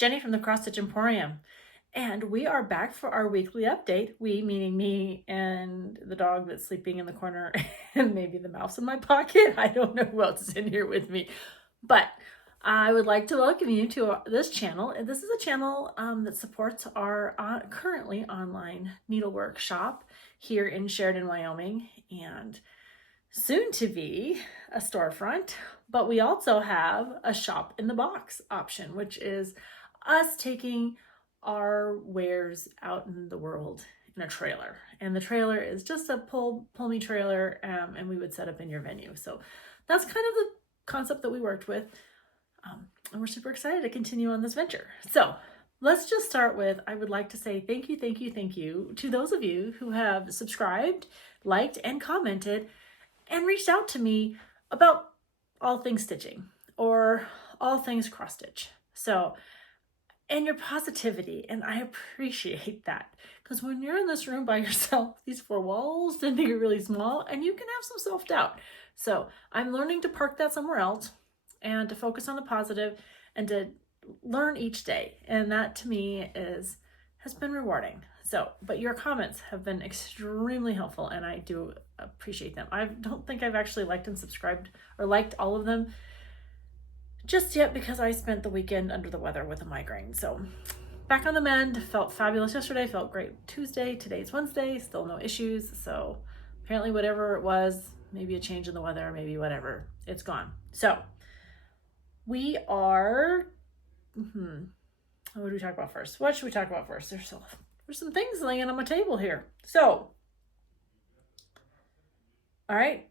Jenny from the Cross Stitch Emporium, and we are back for our weekly update. We, meaning me and the dog that's sleeping in the corner and maybe the mouse in my pocket. I don't know who else is in here with me, but I would like to welcome you to this channel. And this is a channel that supports our currently online needlework shop here in Sheridan, Wyoming, and soon to be a storefront. But we also have a shop in the box option, which is us taking our wares out in the world in a trailer. And the trailer is just a pull me trailer, and we would set up in your venue. So that's kind of the concept that we worked with. And we're super excited to continue on this venture. So let's just start with, I would like to say thank you to those of you who have subscribed, liked, and commented and reached out to me about all things stitching or all things cross stitch. So, and your positivity, and I appreciate that, because when you're in this room by yourself, these four walls tend to get really small and you can have some self-doubt. So I'm learning to park that somewhere else and to focus on the positive and to learn each day. And that to me has been rewarding. So, but your comments have been extremely helpful and I do appreciate them. I don't think I've actually liked and subscribed or liked all of them just yet, because I spent the weekend under the weather with a migraine. So back on the mend, felt fabulous yesterday, felt great Tuesday, today's Wednesday, still no issues. So apparently whatever it was, maybe a change in the weather, maybe whatever, it's gone. So we are, what do we talk about first? What should we talk about first? There's some things laying on my table here. So, all right,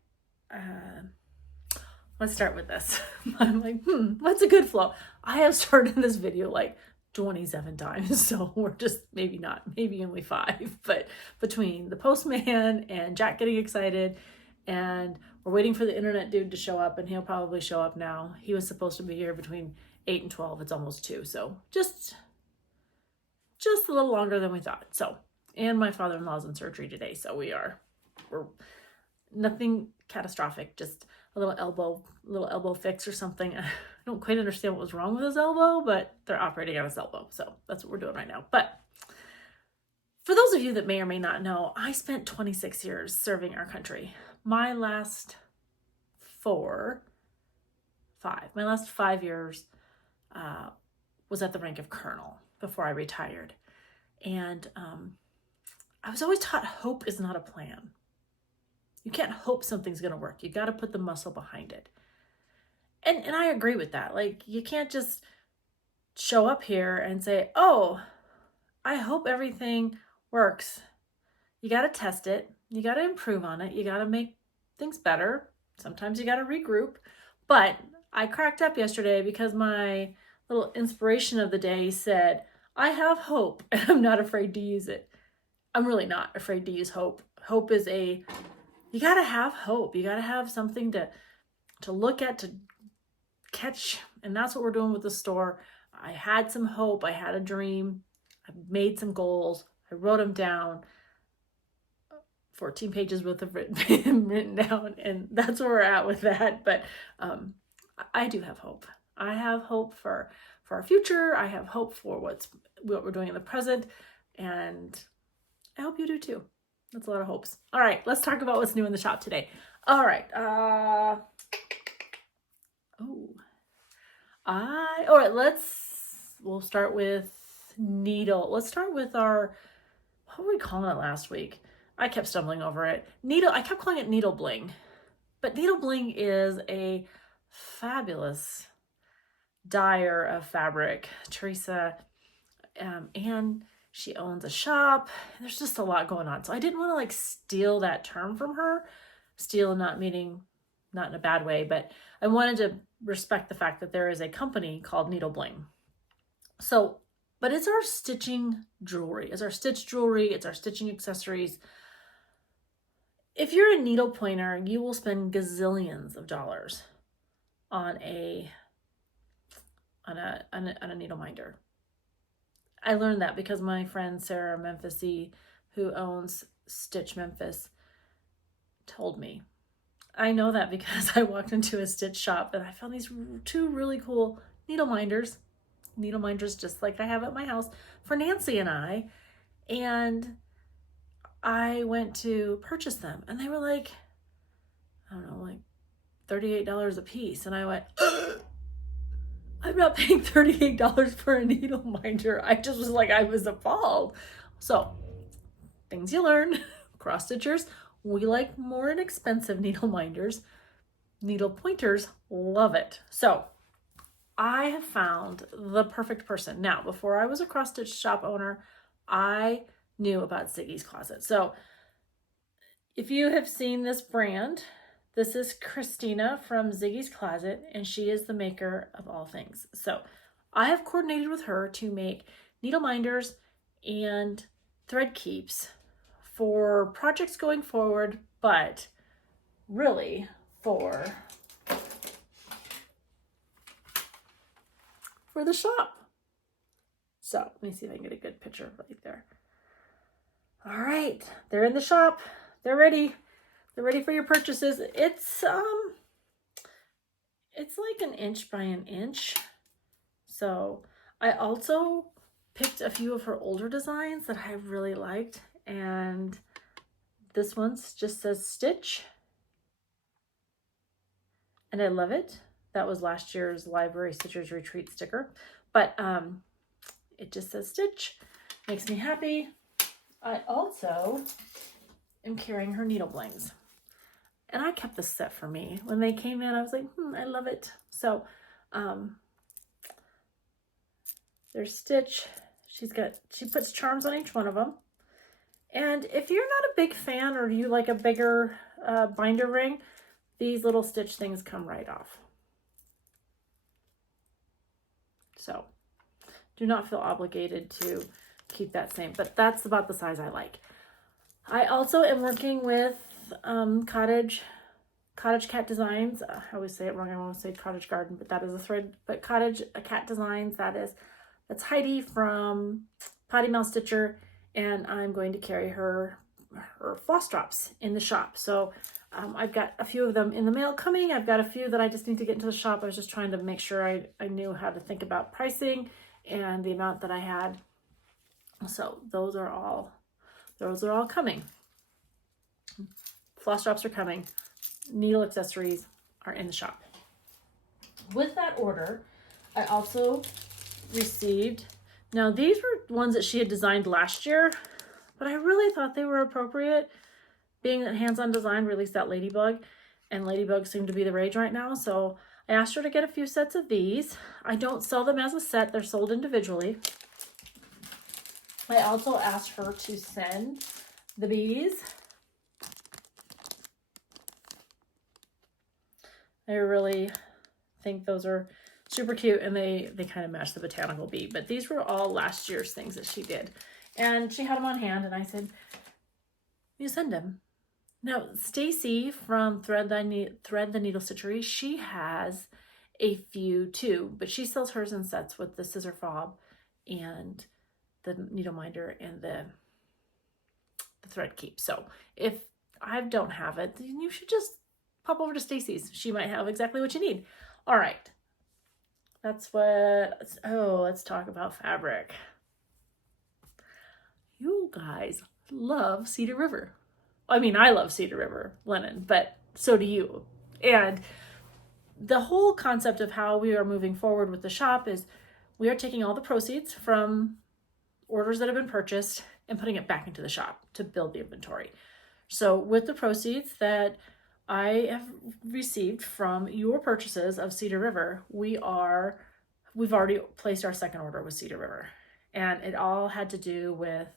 let's start with this. I'm like, what's a good flow? I have started this video like 27 times, so we're just maybe only 5, but between the postman and Jack getting excited, and we're waiting for the internet dude to show up, and he'll probably show up now. He was supposed to be here between 8 and 12. It's almost 2, so just a little longer than we thought. So, and my father-in-law's in surgery today, so we're nothing catastrophic, just a little elbow fix or something. I don't quite understand what was wrong with his elbow, but they're operating on his elbow, so that's what we're doing right now. But for those of you that may or may not know, I spent 26 years serving our country. My last 5 years was at the rank of colonel before I retired. And I was always taught hope is not a plan. You can't hope something's going to work. You got to put the muscle behind it. And I agree with that. Like, you can't just show up here and say, oh, I hope everything works. You got to test it. You got to improve on it. You got to make things better. Sometimes you got to regroup. But I cracked up yesterday because my little inspiration of the day said, I have hope and I'm not afraid to use it. I'm really not afraid to use hope. Hope is you got to have hope. You got to have something to look at, to catch. And that's what we're doing with the store. I had some hope. I had a dream. I made some goals. I wrote them down. 14 pages worth of written down. And that's where we're at with that. But I do have hope. I have hope for our future. I have hope for what we're doing in the present. And I hope you do too. That's a lot of hopes. All right, let's talk about what's new in the shop today. All right. We'll start with needle. Let's start with what were we calling it last week? I kept stumbling over it. I kept calling it needle bling. But needle bling is a fabulous dyer of fabric. Teresa, and she owns a shop. There's just a lot going on. So I didn't want to steal that term from her. Steal not meaning, not in a bad way, but I wanted to respect the fact that there is a company called Needle Bling. So, but it's our stitching jewelry. It's our stitch jewelry. It's our stitching accessories. If you're a needle pointer, you will spend gazillions of dollars on a needle minder. I learned that because my friend Sarah Memphis, who owns Stitch Memphis, told me. I know that because I walked into a stitch shop and I found these 2 really cool needle minders needle minders just like I have at my house for Nancy and I. And I went to purchase them and they were like, I don't know, like $38 a piece. And I went, I'm not paying $38 for a needle minder. I just was like, I was appalled. So things you learn, cross stitchers, we like more inexpensive needle minders. Needle pointers love it. So I have found the perfect person. Now, before I was a cross stitch shop owner, I knew about Ziggy's Closet. So if you have seen this brand, this is Christina from Ziggy's Closet, and she is the maker of all things. So I have coordinated with her to make needle minders and thread keeps for projects going forward, but really for the shop. So let me see if I can get a good picture right there. All right, they're in the shop. They're ready. They're ready for your purchases. It's like 1 inch by 1 inch. So I also picked a few of her older designs that I really liked, and this one's just says Stitch, and I love it. That was last year's Library Stitchers Retreat sticker, but it just says Stitch. Makes me happy. I also am carrying her needle blings, and I kept this set for me. When they came in, I was like, I love it. So there's Stitch. She puts charms on each one of them. And if you're not a big fan or you like a bigger binder ring, these little stitch things come right off. So do not feel obligated to keep that same, but that's about the size I like. I also am working with Cottage Cat Designs. I always say it wrong. I want to say Cottage Garden, but that is a thread. But Cottage Cat Designs, that's Heidi from Potty Mouth Stitcher, and I'm going to carry her floss drops in the shop. So I've got a few of them in the mail coming. I've got a few that I just need to get into the shop. I was just trying to make sure I knew how to think about pricing and the amount that I had. So those are all coming. Floss drops are coming. Needle accessories are in the shop. With that order, I also received, now these were ones that she had designed last year, but I really thought they were appropriate, being that Hands-On Design released that Ladybug, and Ladybugs seem to be the rage right now. So I asked her to get a few sets of these. I don't sell them as a set. They're sold individually. I also asked her to send the bees. I really think those are super cute, and they kind of match the botanical bee. But these were all last year's things that she did. And she had them on hand, and I said, you send them. Now, Stacy from Thread the Needle Stitchery, she has a few too, but she sells hers in sets with the scissor fob and the needle minder and the thread keep. So if I don't have it, then you should just pop over to Stacy's. She might have exactly what you need. All right. Let's talk about fabric. You guys love Cedar River. I mean, I love Cedar River linen, but so do you. And the whole concept of how we are moving forward with the shop is we are taking all the proceeds from orders that have been purchased and putting it back into the shop to build the inventory. So with the proceeds that I have received from your purchases of Cedar River, we've already placed our second order with Cedar River, and it all had to do with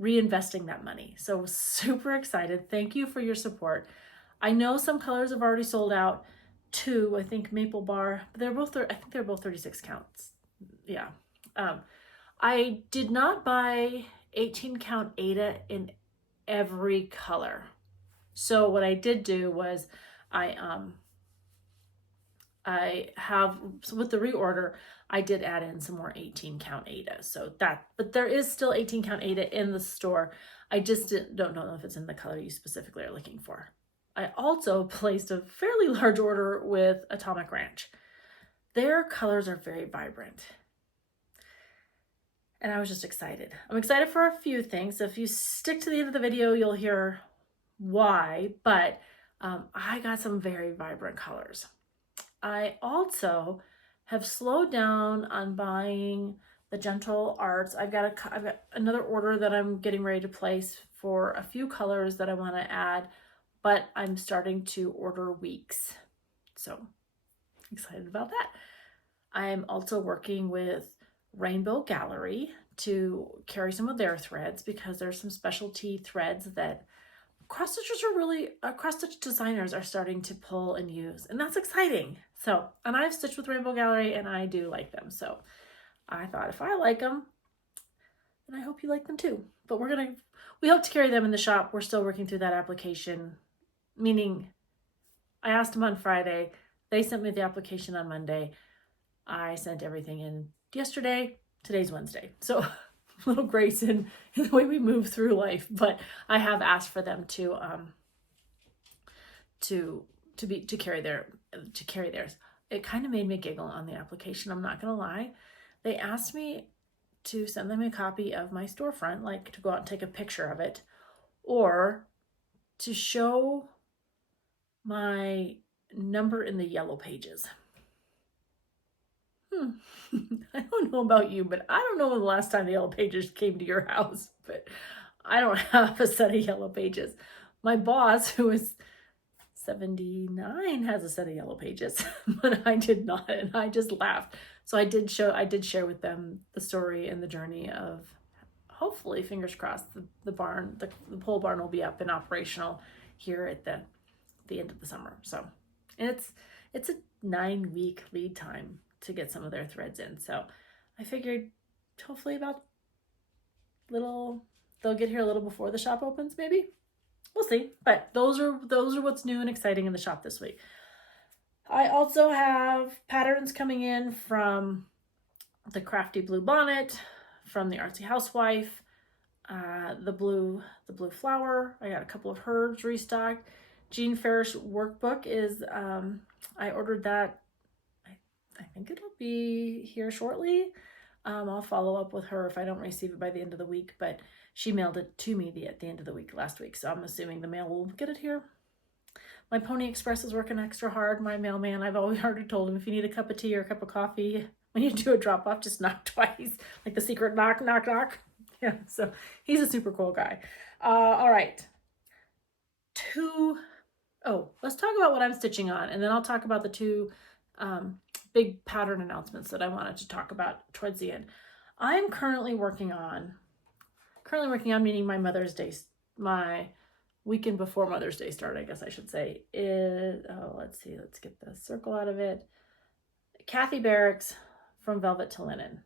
reinvesting that money. So super excited. Thank you for your support. I know some colors have already sold out. Two, I think Maple Bar, but I think they're both 36 counts. Yeah. I did not buy 18 count Aida in every color. So what I did do was with the reorder, I did add in some more 18 count Aida. But there is still 18 count Aida in the store. I just don't know if it's in the color you specifically are looking for. I also placed a fairly large order with Atomic Ranch. Their colors are very vibrant. and I was just excited. I'm excited for a few things. If you stick to the end of the video, you'll hear why, but I got some very vibrant colors. I also have slowed down on buying the Gentle Arts. I've got another order that I'm getting ready to place for a few colors that I want to add, but I'm starting to order weeks. So excited about that. I am also working with Rainbow Gallery to carry some of their threads because there's some specialty threads that cross stitch designers are starting to pull and use, and that's exciting. So, and I've stitched with Rainbow Gallery and I do like them. So I thought if I like them, then I hope you like them too. But we hope to carry them in the shop. We're still working through that application, meaning I asked them on Friday. They sent me the application on Monday. I sent everything in yesterday. Today's Wednesday. So a little grace in the way we move through life, but I have asked for them to carry theirs. It kind of made me giggle on the application. I'm not gonna lie. They asked me to send them a copy of my storefront, like to go out and take a picture of it, or to show my number in the yellow pages. I don't know about you, but I don't know when the last time the yellow pages came to your house, but I don't have a set of yellow pages. My boss, who is 79, has a set of yellow pages, but I did not, and I just laughed. So I did share with them the story and the journey of, hopefully, fingers crossed, the pole barn will be up and operational here at the end of the summer. So, and it's a 9-week lead time to get some of their threads in. So I figured hopefully they'll get here a little before the shop opens, maybe. We'll see. But those are what's new and exciting in the shop this week. I also have patterns coming in from the Crafty Blue Bonnet, from the Artsy Housewife, the blue flower. I got a couple of herbs restocked. Jean Ferris workbook is, I ordered that. I think it'll be here shortly. I'll follow up with her if I don't receive it by the end of the week, but she mailed it to me at the end of the week last week, so I'm assuming the mail will get it here. My Pony Express is working extra hard. My mailman, I've already told him, if you need a cup of tea or a cup of coffee, when you do a drop off, just knock twice, like the secret knock, knock, knock. Yeah, so he's a super cool guy. All right. Let's talk about what I'm stitching on, and then I'll talk about the two big pattern announcements that I wanted to talk about towards the end. I'm currently working on meaning my Mother's Day, my weekend before Mother's Day started, I guess I should say, let's get the circle out of it. Kathy Barrick's From Velvet to Linen.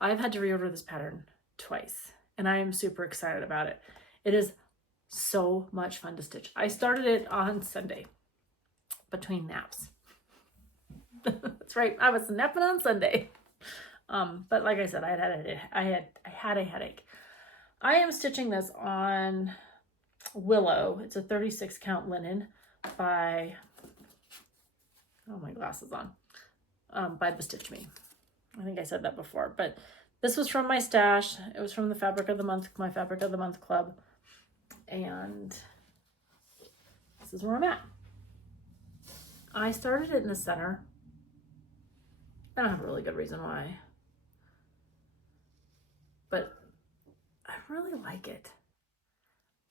I've had to reorder this pattern twice, and I am super excited about it. It is so much fun to stitch. I started it on Sunday between naps. That's right, I was napping on Sunday. But like I said, I had a headache. I am stitching this on Willow. It's a 36 count linen by, my glasses on, by Bestitch Me. I think I said that before, but this was from my stash. It was from the Fabric of the Month, my Fabric of the Month club. And this is where I'm at. I started it in the center. I don't have a really good reason why, but I really like it.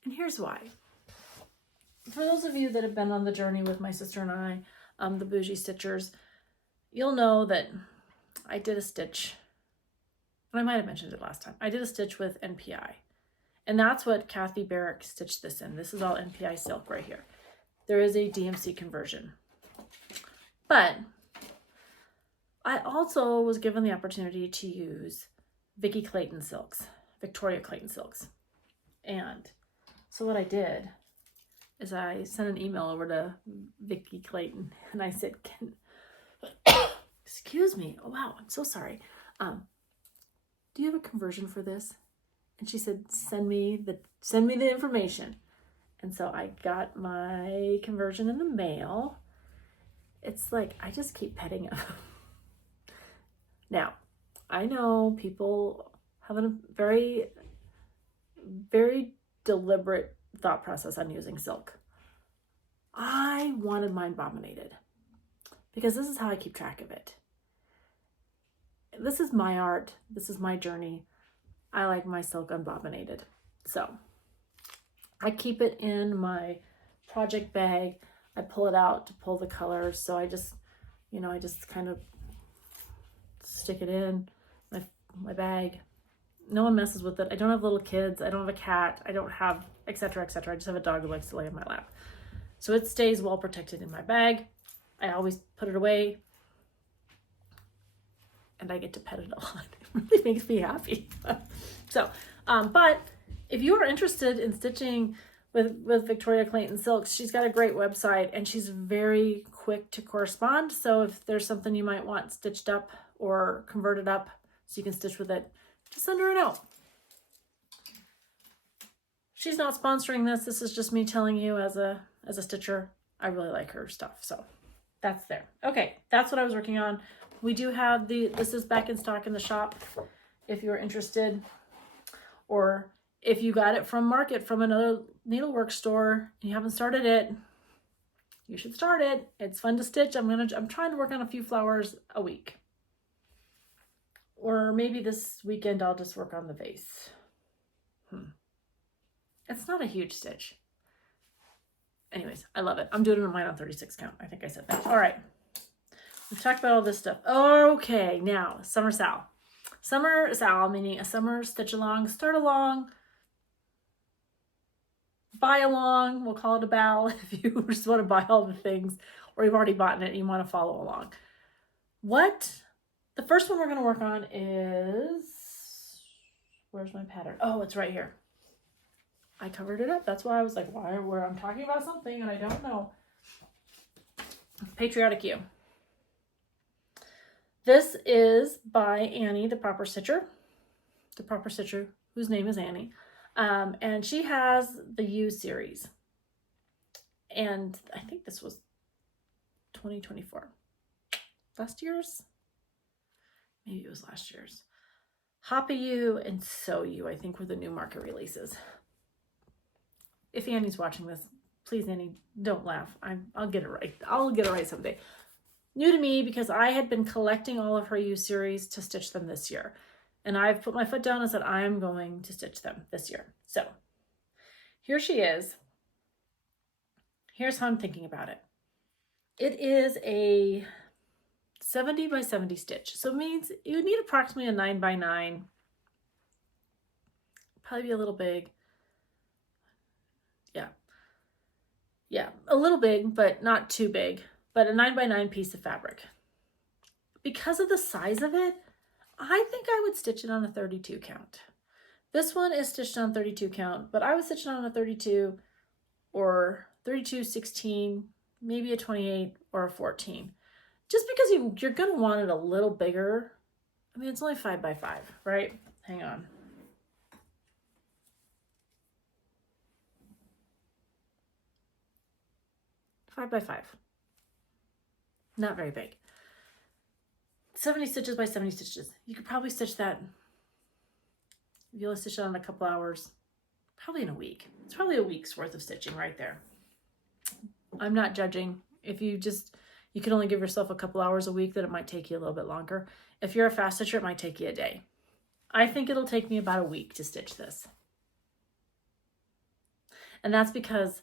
And here's why. For those of you that have been on the journey with my sister and I, the Bougie Stitchers, you'll know that I did a stitch, and I might have mentioned it last time. I did a stitch with NPI, and that's what Kathy Barrick stitched this in. This is all NPI silk right here. There is a DMC conversion, but I also was given the opportunity to use Victoria Clayton silks. And so what I did is I sent an email over to Vicki Clayton, and I said, excuse me, oh wow, I'm so sorry. Do you have a conversion for this? And she said, send me the information. And so I got my conversion in the mail. It's like, I just keep petting him. Now, I know people have a very, very deliberate thought process on using silk. I wanted mine bobbinated because this is how I keep track of it. This is my art. This is my journey. I like my silk unbobbinated. So I keep it in my project bag. I pull it out to pull the colors. So I just, I just kind of stick it in my bag. No one messes with it. I don't have little kids. I don't have a cat. I don't have etc. etc. I just have a dog who likes to lay on my lap. So it stays well protected in my bag. I always put it away. And I get to pet it a lot. It really makes me happy. So, but if you are interested in stitching with Victoria Clayton Silks, she's got a great website and she's very quick to correspond. So if there's something you might want stitched up or converted up so you can stitch with it, just send her a note. She's not sponsoring this. This is just me telling you as a stitcher, I really like her stuff. So that's there. Okay, that's what I was working on. We do have this is back in stock in the shop if you're interested, or if you got it from market from another needlework store and you haven't started it, you should start it. It's fun to stitch. I'm trying to work on a few flowers a week. Or maybe this weekend I'll just work on the vase. It's not a huge stitch. Anyways, I love it. I'm doing mine on 36 count. I think I said that. All right. We've talked about all this stuff. Okay, now summer SAL. Summer SAL, meaning a summer stitch along, start along, buy along. We'll call it a BAL if you just want to buy all the things, or you've already bought it and you want to follow along. The first one we're going to work on is, where's my pattern? Oh, it's right here. I covered it up. That's why I was like, where I'm talking about something and I don't know. Patriotic You. This is by Annie, the proper stitcher, whose name is Annie. And she has the U series. And I think this was 2024. Last year's? Maybe it was last year's. Hoppy U and Sew You, I think, were the new market releases. If Annie's watching this, please, Annie, don't laugh. I'll get it right. I'll get it right someday. New to me because I had been collecting all of her U series to stitch them this year. And I've put my foot down and said, I am going to stitch them this year. So here she is. Here's how I'm thinking about it. It is a 70 by 70 stitch. So it means you need approximately a 9 by 9. Probably be a little big. Yeah, a little big, but not too big. But a 9 by 9 piece of fabric. Because of the size of it, I think I would stitch it on a 32 count. This one is stitched on 32 count, but I would stitch it on a 32 or 32, 16, maybe a 28 or a 14. Just because you're going to want it a little bigger. I mean, it's only 5 by 5, right? Hang on. Five by 5. Not very big. 70 stitches by 70 stitches. You could probably stitch that. If you'll stitch it on a couple hours, probably in a week. It's probably a week's worth of stitching right there. I'm not judging. If you can only give yourself a couple hours a week, then it might take you a little bit longer. If you're a fast stitcher, it might take you a day. I think it'll take me about a week to stitch this. And that's because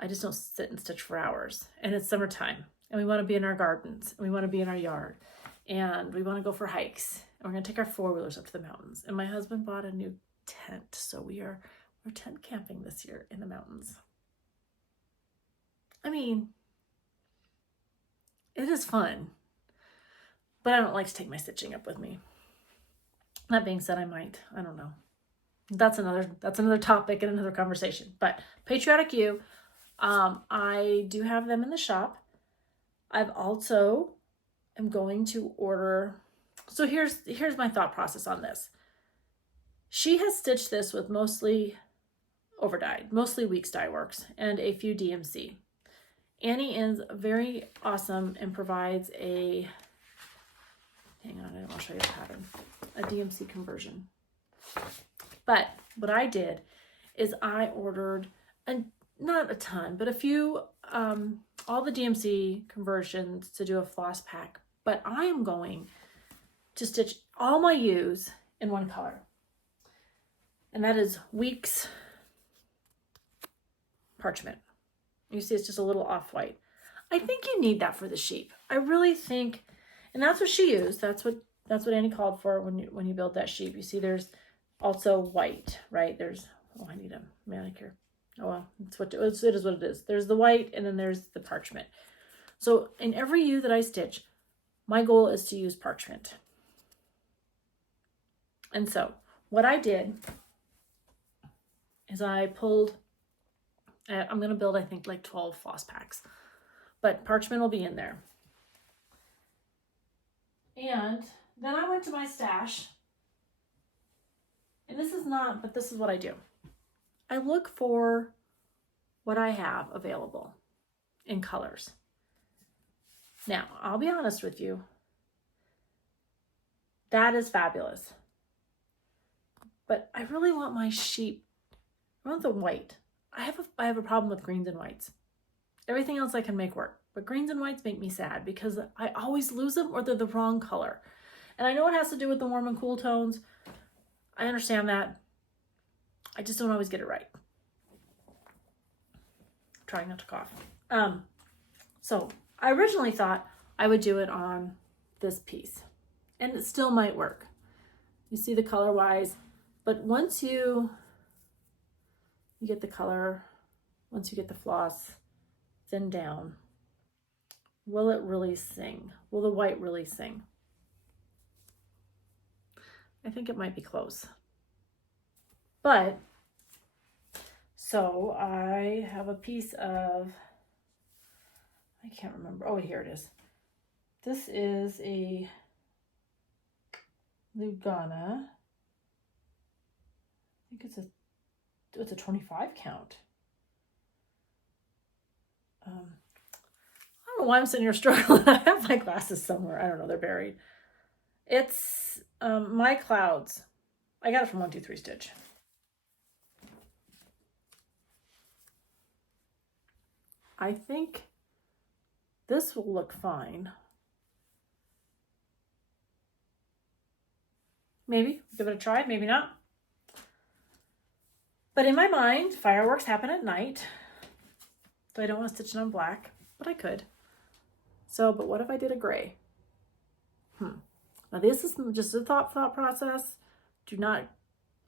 I just don't sit and stitch for hours. And it's summertime. And we want to be in our gardens. And we want to be in our yard. And we want to go for hikes. And we're going to take our 4-wheelers up to the mountains. And my husband bought a new tent. So we're tent camping this year in the mountains. I mean, it is fun. But I don't like to take my stitching up with me. That being said, I might. I don't know. That's another topic and another conversation. But Patriotic You, I do have them in the shop. I've also am going to order. So here's my thought process on this. She has stitched this with mostly overdyed, mostly Weeks Dye Works, and a few DMC. Annie is very awesome and provides a, hang on, I want to show you the pattern. a DMC conversion. But what I did is I ordered, not a ton, but a few, all the DMC conversions to do a floss pack. But I am going to stitch all my U's in one color. And that is Weeks Parchment. You see it's just a little off-white. I think you need that for the sheep. I really think, and that's what she used. That's what Annie called for when you build that sheep. You see there's also white, right? There's, oh, I need a manicure. Oh well, it is what it is. There's the white and then there's the parchment. So in every U that I stitch, my goal is to use parchment. And so what I did is I pulled, I'm going to build, I think, like 12 floss packs, but parchment will be in there. And then I went to my stash, and this is not, but this is what I do. I look for what I have available in colors. Now, I'll be honest with you. That is fabulous. But I really want my sheep, I want the white. I have a problem with greens and whites. Everything else I can make work, but greens and whites make me sad because I always lose them or they're the wrong color. And I know it has to do with the warm and cool tones. I understand that. I just don't always get it right. Trying not to cough. So I originally thought I would do it on this piece, and it still might work. You see the color wise, but once you get the color, once you get the floss thin down, will it really sing? Will the white really sing? I think it might be close. But, so I have a piece of, I can't remember. Oh, here it is. This is a Lugana. I think it's a 25 count. I don't know why I'm sitting here struggling. I have my glasses somewhere. I don't know. They're buried. It's My Clouds. I got it from 1-2-3 Stitch. I think this will look fine. Maybe. Give it a try. Maybe not. But in my mind, fireworks happen at night. So I don't want to stitch it on black, but I could. So, but what if I did a gray? Now this is just a thought process. Do not,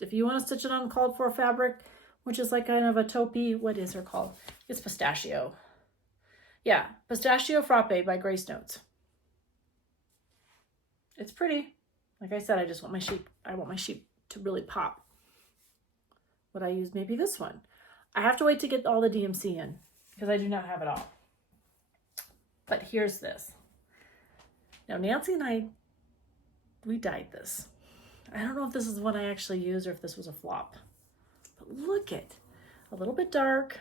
if you want to stitch it on called for fabric, which is like kind of a taupey, what is her called? It's Pistachio. Yeah, Pistachio Frappe by Grace Notes. It's pretty. Like I said, I just want my sheep to really pop. Would I use maybe this one? I have to wait to get all the DMC in because I do not have it all. But here's this. Now Nancy and we dyed this. I don't know if this is one I actually used or if this was a flop. But look it. A little bit dark.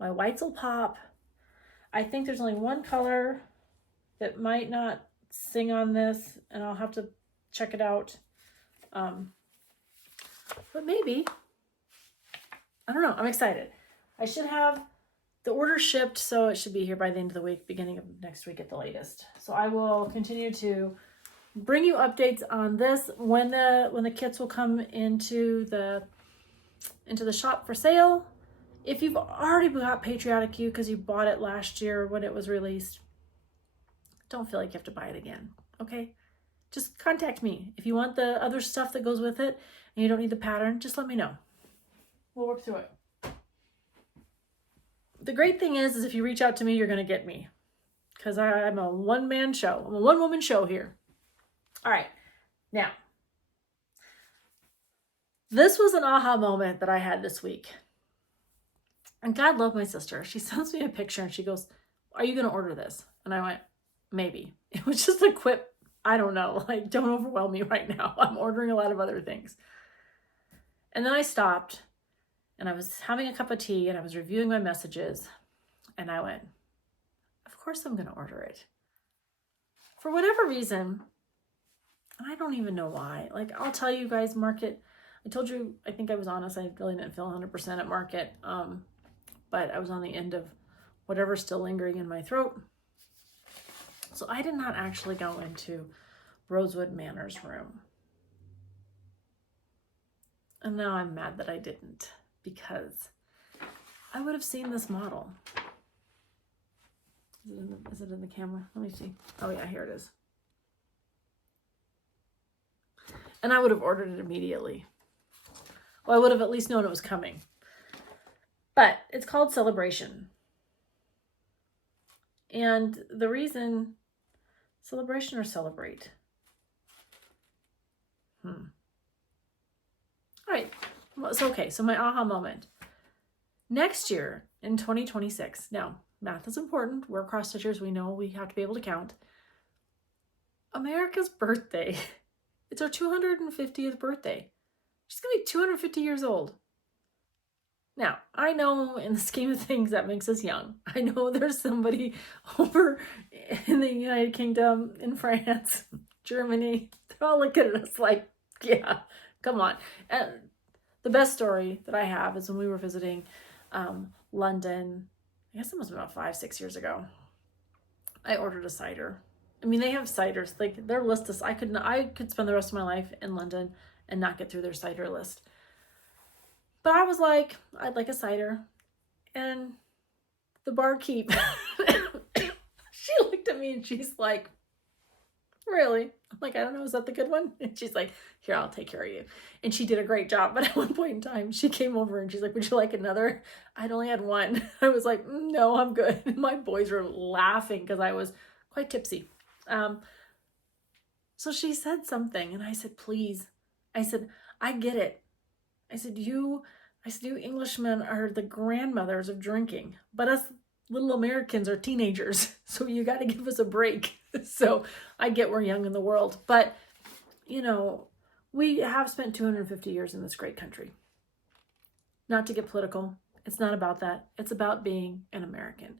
My whites will pop. I think there's only one color that might not sing on this, and I'll have to check it out. But maybe. I don't know. I'm excited. I should have the order shipped, so it should be here by the end of the week, beginning of next week at the latest. So I will continue to bring you updates on this when the kits will come into the shop for sale. If you've already got Patriotic You because you bought it last year when it was released, don't feel like you have to buy it again, okay? Just contact me. If you want the other stuff that goes with it and you don't need the pattern, just let me know. We'll work through it. The great thing is if you reach out to me, you're going to get me because I'm a one-man show. I'm a one-woman show here. All right. Now, this was an aha moment that I had this week. And God love my sister. She sends me a picture and she goes, "Are you going to order this?" And I went, "Maybe." It was just a quip. I don't know. Like, don't overwhelm me right now. I'm ordering a lot of other things. And then I stopped and I was having a cup of tea and I was reviewing my messages and I went, of course I'm going to order it. For whatever reason, I don't even know why. Like, I'll tell you guys, Market, I told you, I think I was honest, I really didn't feel 100% at Market, but I was on the end of whatever's still lingering in my throat. So I did not actually go into Rosewood Manor's room. And now I'm mad that I didn't, because I would have seen this model. Is it in the camera? Let me see. Oh yeah, here it is. And I would have ordered it immediately. Well, I would have at least known it was coming. But it's called Celebration. And the reason, celebration or celebrate? All right. So, okay. So my aha moment. Next year in 2026. Now, math is important. We're cross stitchers. We know we have to be able to count. America's birthday. It's our 250th birthday. She's going to be 250 years old. Now, I know in the scheme of things that makes us young. I know there's somebody over in the United Kingdom, in France, Germany. They're all looking at us like, yeah, come on. And the best story that I have is when we were visiting London. I guess it must have been about 5-6 years ago. I ordered a cider. I mean, they have ciders, like their list is, I could spend the rest of my life in London and not get through their cider list. But I was like, I'd like a cider. And the barkeep, she looked at me and she's like, really? I'm like, I don't know, is that the good one? And she's like, here, I'll take care of you. And she did a great job. But at one point in time, she came over and she's like, would you like another? I'd only had one. I was like, no, I'm good. And my boys were laughing because I was quite tipsy. So she said something and I said, please. I said, I get it. I said, you Englishmen are the grandmothers of drinking, but us little Americans are teenagers. So you got to give us a break. So I get we're young in the world, but you know, we have spent 250 years in this great country. Not to get political. It's not about that. It's about being an American,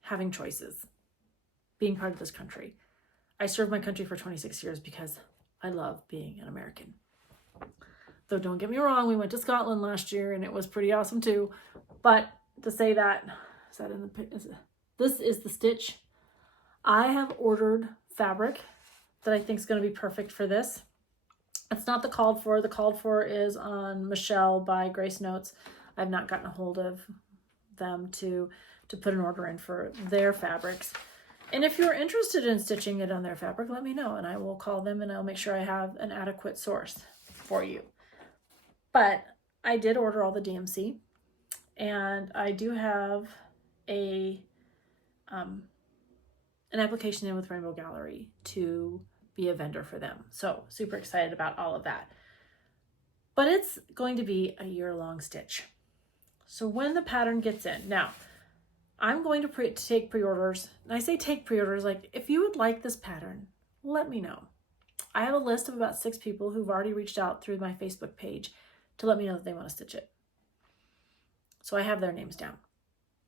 having choices, being part of this country. I served my country for 26 years because I love being an American. Though don't get me wrong, we went to Scotland last year and it was pretty awesome too. But to say that, this is the stitch. I have ordered fabric that I think is going to be perfect for this. It's not the called for. The called for is on Michelle by Grace Notes. I've not gotten a hold of them to put an order in for their fabrics. And if you're interested in stitching it on their fabric, let me know and I will call them and I'll make sure I have an adequate source for you. But I did order all the DMC and I do have an application in with Rainbow Gallery to be a vendor for them. So super excited about all of that. But it's going to be a year-long stitch. So when the pattern gets in, now I'm going to take pre-orders. And I say take pre-orders, like if you would like this pattern, let me know. I have a list of about 6 people who've already reached out through my Facebook page to let me know that they want to stitch it. So I have their names down.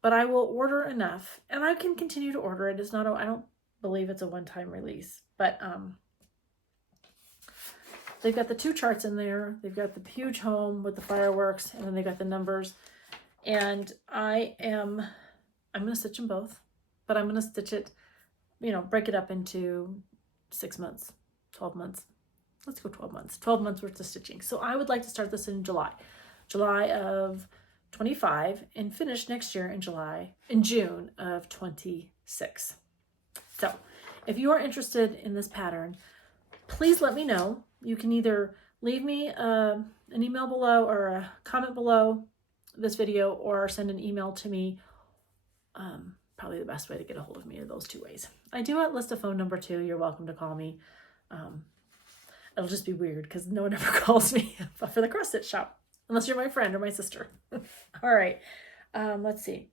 But I will order enough and I can continue to order it. It's not, I don't believe it's a one-time release, but they've got the 2 charts in there. They've got the huge home with the fireworks and then they got the numbers. And I'm going to stitch them both, but I'm going to stitch it, you know, break it up into 6 months, 12 months. Let's go 12 months, 12 months worth of stitching. So I would like to start this in July of 25 and finish next year in June of 26. So if you are interested in this pattern, please let me know. You can either leave me an email below or a comment below this video or send an email to me. Probably the best way to get a hold of me are those 2 ways. I do list a phone number too. You're welcome to call me. It'll just be weird because no one ever calls me for the cross stitch shop unless you're my friend or my sister. All right. Let's see.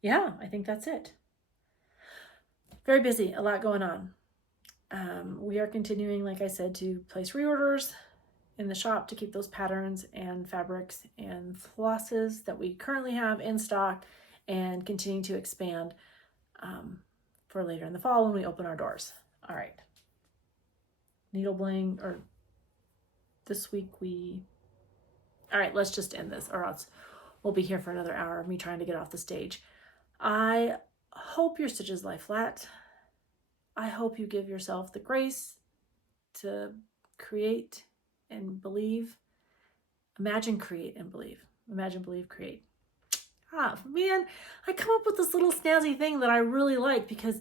Yeah, I think that's it. Very busy, a lot going on. We are continuing, like I said, to place reorders in the shop to keep those patterns and fabrics and flosses that we currently have in stock and continue to expand for later in the fall when we open our doors. All right. needle bling, or this week all right, let's just end this or else we'll be here for another hour of me trying to get off the stage. I hope your stitches lie flat. I hope you give yourself the grace to create and believe. Imagine, create, and believe. Imagine, believe, create. Man, I come up with this little snazzy thing that I really like, because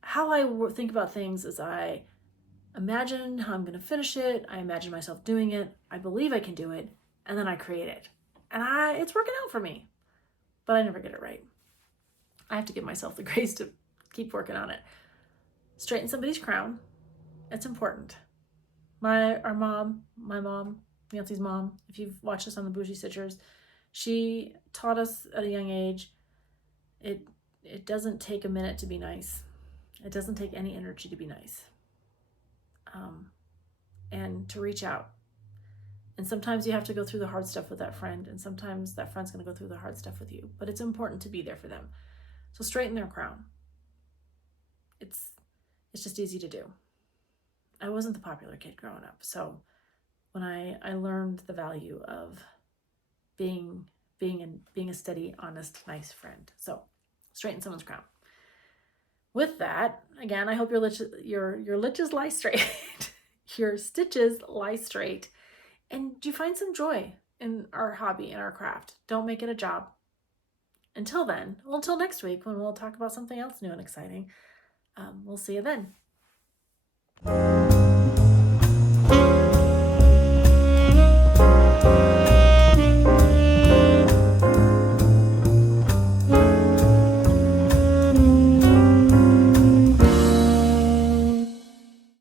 how I think about things is I imagine how I'm going to finish it. I imagine myself doing it. I believe I can do it. And then I create it. And it's working out for me. But I never get it right. I have to give myself the grace to keep working on it. Straighten somebody's crown. It's important. My mom, Nancy's mom, if you've watched us on the Bougie Stitchers, she taught us at a young age, it doesn't take a minute to be nice. It doesn't take any energy to be nice. And to reach out. And sometimes you have to go through the hard stuff with that friend, and sometimes that friend's going to go through the hard stuff with you. But it's important to be there for them. So straighten their crown. It's just easy to do. I wasn't the popular kid growing up, so when I learned the value of being a steady, honest, nice friend. So straighten someone's crown. With that, again, I hope your liches lie straight, your stitches lie straight, and you find some joy in our hobby and our craft. Don't make it a job. Until then, until next week when we'll talk about something else new and exciting. We'll see you then.